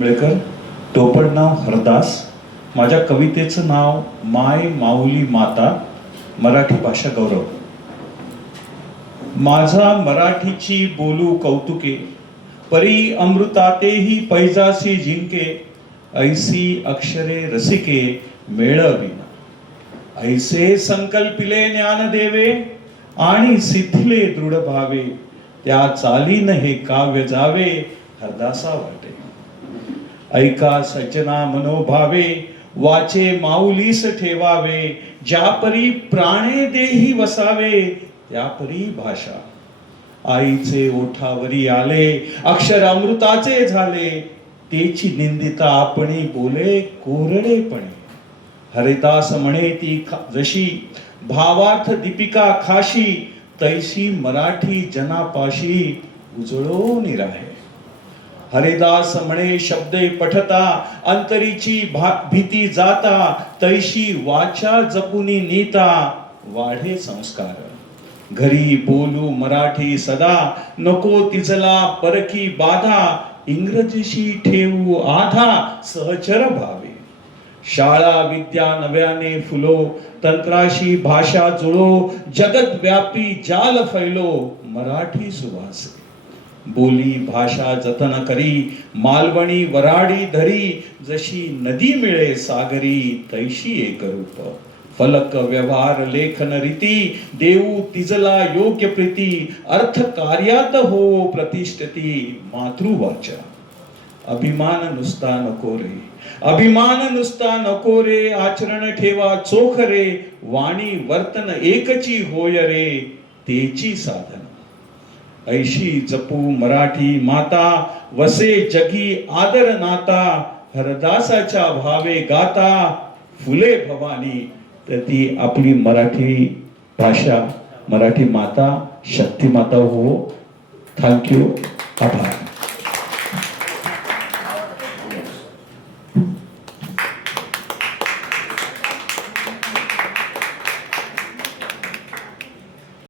आंबेडकर, टोपण नाव हरदास. माझ्या कवितेचं नाव माय माऊली माता, मराठी भाषा गौरव. माझा मराठीची बोलू कौतुके, परी अमृतातेही पैजासी जिंके. ऐसी अक्षरे रसिके मेळविना, ऐसे संकल्पिले ज्ञानदेवे आणि सिद्धिले दृढ भावे. त्या चालीन हे काव्य जावे हरदासा वाटे. ऐका सज्जना मनोभावे, वाचे माऊलीस ठेवावे. ज्यापरी प्राणे देही वसावे, त्यापरी भाषा. आईचे ओठावरी आले, अक्षर अमृताचे झाले. तेची निंदिता आपणी बोले कोरडेपणे. हरिदास म्हणे ती जशी भावार्थ दीपिका खाशी, तैशी मराठी जनापाशी उजळो निराहे. हरिदास म्हणे शब्दे पठता, अंतरीची भीती जाता. तैशी वाचा जपुनी नीता, वाढे संस्कार. घरी बोलू मराठी सदा, नको तिजला परकी बाधा. इंग्रजीशी ठेवू आधा, सहचर भावे. शाळा विद्या नव्याने फुलो, तंत्राशी भाषा जुळो. जगत व्यापी जाल फैलो, मराठी सुवासे. बोली भाषा जतन करी, मालवणी वराडी धरी. जशी नदी मिळे सागरी, तैशी एक रूप. फलक व्यवहार लेखन रीती, देऊ तिजला योग्य प्रीती. अर्थ कार्यात हो प्रतिष्ठती, मातृवाचा. अभिमान नुसता नको रे, अभिमान नुसता नको रे. आचरण ठेवा चोख रे, वाणी वर्तन एकची होय रे. तेची साधन ऐशी जपू मराठी माता, वसे जगी आदर नाता. हरदासाच्या भावे गाता, फुले भवानी. तर ती आपली मराठी भाषा, मराठी माता, शक्ती माता हो. थँक्यू. आभार.